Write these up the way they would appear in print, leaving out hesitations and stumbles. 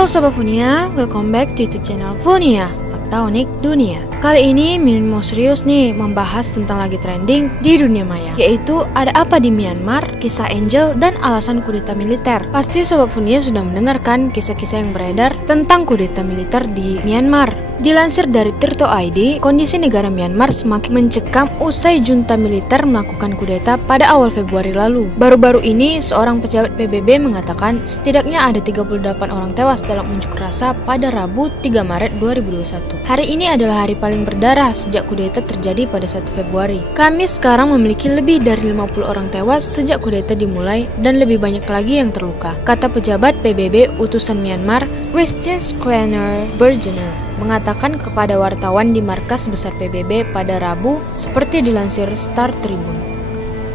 Halo Sobat Funia, welcome back to YouTube channel Funia, Fakta Unik Dunia. Kali ini Mimin mau serius nih membahas tentang lagi trending di dunia maya, yaitu ada apa di Myanmar, kisah Angel, dan alasan kudeta militer. Pasti Sobat Funia sudah mendengarkan kisah-kisah yang beredar tentang kudeta militer di Myanmar. Dilansir dari Tirto ID, kondisi negara Myanmar semakin mencekam usai junta militer melakukan kudeta pada awal Februari lalu. Baru-baru ini, seorang pejabat PBB mengatakan setidaknya ada 38 orang tewas dalam unjuk rasa pada Rabu 3 Maret 2021. Hari ini adalah hari paling berdarah sejak kudeta terjadi pada 1 Februari. Kami sekarang memiliki lebih dari 50 orang tewas sejak kudeta dimulai dan lebih banyak lagi yang terluka, kata pejabat PBB utusan Myanmar, Christian Schreiner Bergener, mengatakan kepada wartawan di markas besar PBB pada Rabu, seperti dilansir Star Tribune.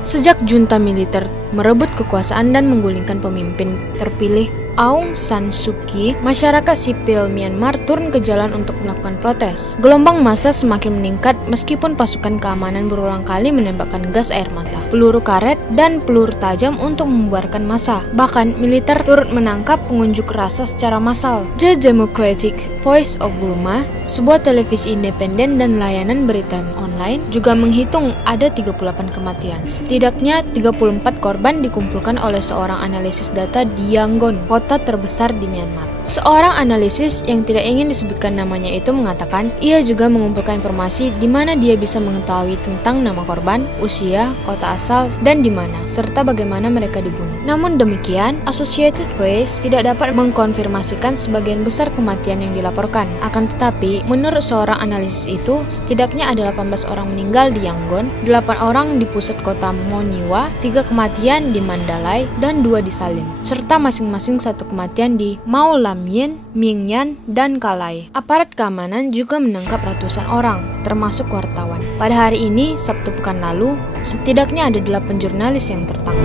Sejak junta militer merebut kekuasaan dan menggulingkan pemimpin terpilih Aung San Suu Kyi, masyarakat sipil Myanmar turun ke jalan untuk melakukan protes. Gelombang massa semakin meningkat meskipun pasukan keamanan berulang kali menembakkan gas air mata, peluru karet, dan peluru tajam untuk membubarkan massa. Bahkan, militer turut menangkap pengunjuk rasa secara massal. The Democratic Voice of Burma, sebuah televisi independen dan layanan berita online, juga menghitung ada 38 kematian. Setidaknya 34 korban dikumpulkan oleh seorang analisis data di Yangon, kota terbesar di Myanmar. Seorang analisis yang tidak ingin disebutkan namanya itu mengatakan ia juga mengumpulkan informasi di mana dia bisa mengetahui tentang nama korban, usia, kota asal, dan di mana, serta bagaimana mereka dibunuh. Namun demikian, Associated Press tidak dapat mengkonfirmasikan sebagian besar kematian yang dilaporkan. Akan tetapi, menurut seorang analisis itu, setidaknya ada 18 orang meninggal di Yangon, 8 orang di pusat kota Moniwa, 3 kematian di Mandalay, dan 2 di Salin, serta masing-masing 1 kematian di Mau Lamien, Mingyan, dan Kalai. Aparat keamanan juga menangkap ratusan orang, termasuk wartawan. Pada hari ini, Sabtu pekan lalu, setidaknya ada 8 jurnalis yang tertangkap.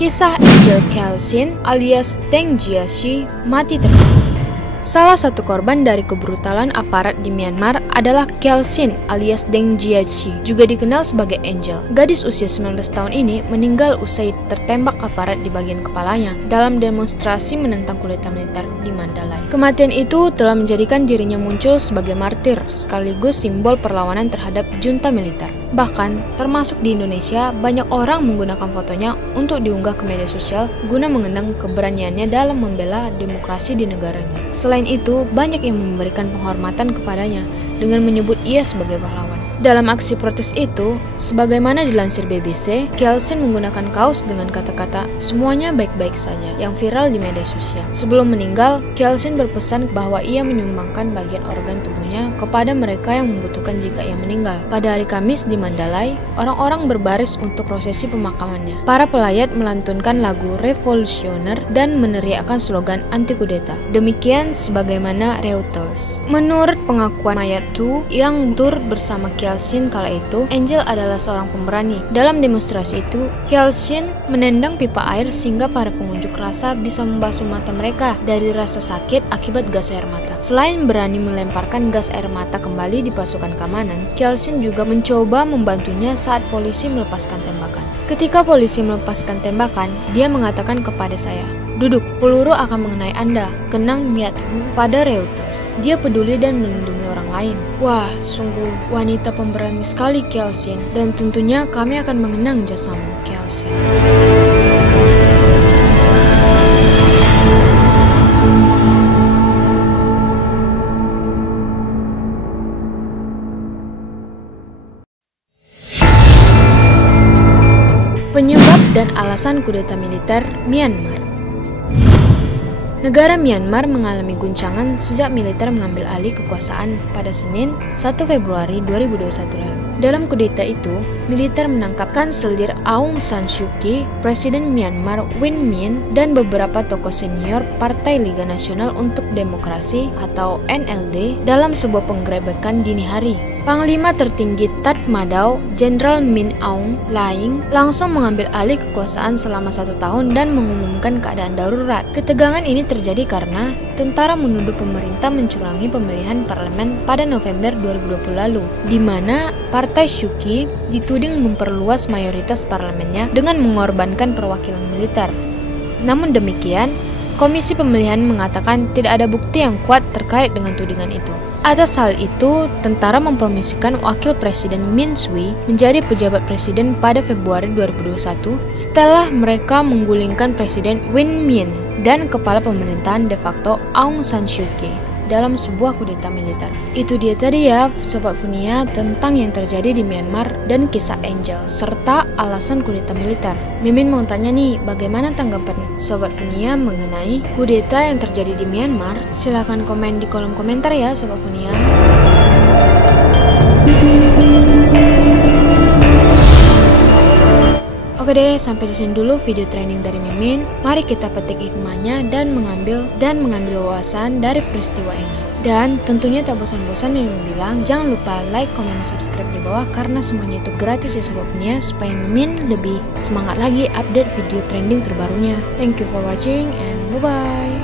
Kisah Angel Kelshin alias Deng Jiaxi mati terbunuh. Salah satu korban dari kebrutalan aparat di Myanmar adalah Kelshin alias Deng Jiaxi, juga dikenal sebagai Angel. Gadis usia 19 tahun ini meninggal usai tertembak aparat di bagian kepalanya dalam demonstrasi menentang kudeta militer di Mandalay. Kematian itu telah menjadikan dirinya muncul sebagai martir sekaligus simbol perlawanan terhadap junta militer. Bahkan, termasuk di Indonesia, banyak orang menggunakan fotonya untuk diunggah ke media sosial guna mengenang keberaniannya dalam membela demokrasi di negaranya. Selain itu, banyak yang memberikan penghormatan kepadanya dengan menyebut ia sebagai pahlawan. Dalam aksi protes itu, sebagaimana dilansir BBC, Kelshin menggunakan kaos dengan kata-kata "semuanya baik-baik saja" yang viral di media sosial. Sebelum meninggal, Kelshin berpesan bahwa ia menyumbangkan bagian organ tubuhnya kepada mereka yang membutuhkan jika ia meninggal. Pada hari Kamis di Mandalay, orang-orang berbaris untuk prosesi pemakamannya. Para pelayat melantunkan lagu revolusioner dan meneriakkan slogan anti kudeta. Demikian sebagaimana Reuters. Menurut pengakuan mayat Tu yang turut bersama Kelshin kala itu, Angel adalah seorang pemberani. Dalam demonstrasi itu, Kelshin menendang pipa air sehingga para pengunjuk rasa bisa membasuh mata mereka dari rasa sakit akibat gas air mata. Selain berani melemparkan gas air mata kembali di pasukan keamanan, Kelshin juga mencoba membantunya saat polisi melepaskan tembakan. Ketika polisi melepaskan tembakan, dia mengatakan kepada saya, "Duduk, peluru akan mengenai Anda," kenang Myat-hu pada Reuters. Dia peduli dan melindungi orang lain. Wah, sungguh wanita pemberani sekali Kelshin, dan tentunya kami akan mengenang jasamu, Kelshin. Penyebab dan alasan kudeta militer Myanmar. Negara Myanmar mengalami guncangan sejak militer mengambil alih kekuasaan pada Senin 1 Februari 2021 lalu. Dalam kudeta itu, militer menangkap Kanselir Aung San Suu Kyi, Presiden Myanmar Win Myint, dan beberapa tokoh senior Partai Liga Nasional untuk Demokrasi atau NLD dalam sebuah penggerebekan dini hari. Panglima tertinggi Tatmadaw, Jenderal Min Aung Hlaing, langsung mengambil alih kekuasaan selama 1 tahun dan mengumumkan keadaan darurat. Ketegangan ini terjadi karena tentara menuduh pemerintah mencurangi pemilihan parlemen pada November 2020 lalu, di mana Partai Shuu dituding memperluas mayoritas parlemennya dengan mengorbankan perwakilan militer. Namun demikian, Komisi Pemilihan mengatakan tidak ada bukti yang kuat terkait dengan tudingan itu. Atas hal itu, tentara mempromosikan Wakil Presiden Min Sui menjadi pejabat presiden pada Februari 2021 setelah mereka menggulingkan Presiden Win Myint dan Kepala Pemerintahan de facto Aung San Suu Kyi dalam sebuah kudeta militer. Itu dia tadi ya Sobat Funia tentang yang terjadi di Myanmar dan kisah Angel serta alasan kudeta militer. Mimin mau tanya nih, bagaimana tanggapan Sobat Funia mengenai kudeta yang terjadi di Myanmar? Silahkan komen di kolom komentar ya Sobat Funia. Oke deh, sampai di sini dulu video training dari Mimin. Mari kita petik hikmahnya dan mengambil wawasan dari peristiwa ini. Dan tentunya tak bosan-bosan Mimin bilang, jangan lupa like, comment, subscribe di bawah karena semuanya itu gratis ya Sobat Funia, supaya Mimin lebih semangat lagi update video trending terbarunya. Thank you for watching and bye-bye.